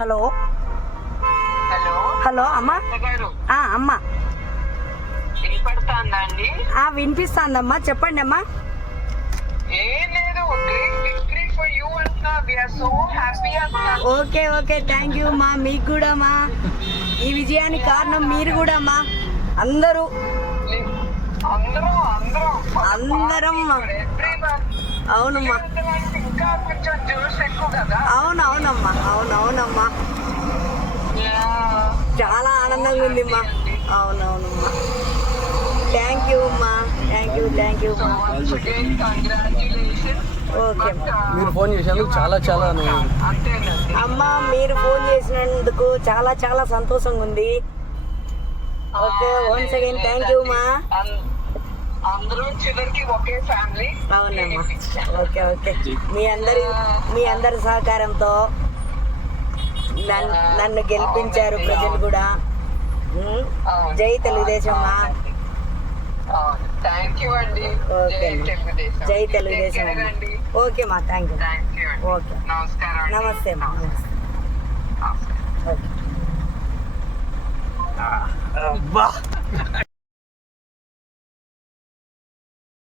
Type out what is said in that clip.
Hello hello hello అమ్మా. గారు అమ్మా వినపడుతుందా అండి? వినిపిస్తుందమ్మా, చెప్పండి అమ్మా. ఏం లేదు, గ్రేట్ విక్టరీ ఫర్ యూ అంటున్నా. వి ఆర్ సో హ్యాపీ అంటున్నా. ఓకే ఓకే, థ్యాంక్ యూ మా. మీకు కూడా మా, ఈ విజయానికి కారణం మీరు కూడా మా. అందరూ అందరం అందరం అవునమ్మా, ఇంకా కొంచెం జ్యూస్ ఎక్కువ కదా. అవునవునమ్మా, అవునవునమ్మా, చాలా ఆనందంగా ఉంది మా. అవునవునమ్మా, థ్యాంక్ యూ అమ్మా, థ్యాంక్ యూ మా. ఓకే మీరు ఫోన్ చేసినందుకు చాలా చాలా అమ్మా, మీరు ఫోన్ చేసినందుకు చాలా చాలా సంతోషంగా ఉంది. Okay, once again thank you మా. అందరూ చివరికి ఒకే ఫ్యామిలీ. అవునమ్మా, ఓకే ఓకే. మీ అందరి సహకారంతో నన్ను గెలిపించారు ప్రజలు కూడా. జై తెలుగుదేశం మా. థ్యాంక్ యూ అండి. ఓకే జై తెలుగుదేశం. ఓకే మా, థ్యాంక్ యూ. ఓకే, నమస్కారం. నమస్తే మా, నమస్తే. ఓకే. అబ్బా.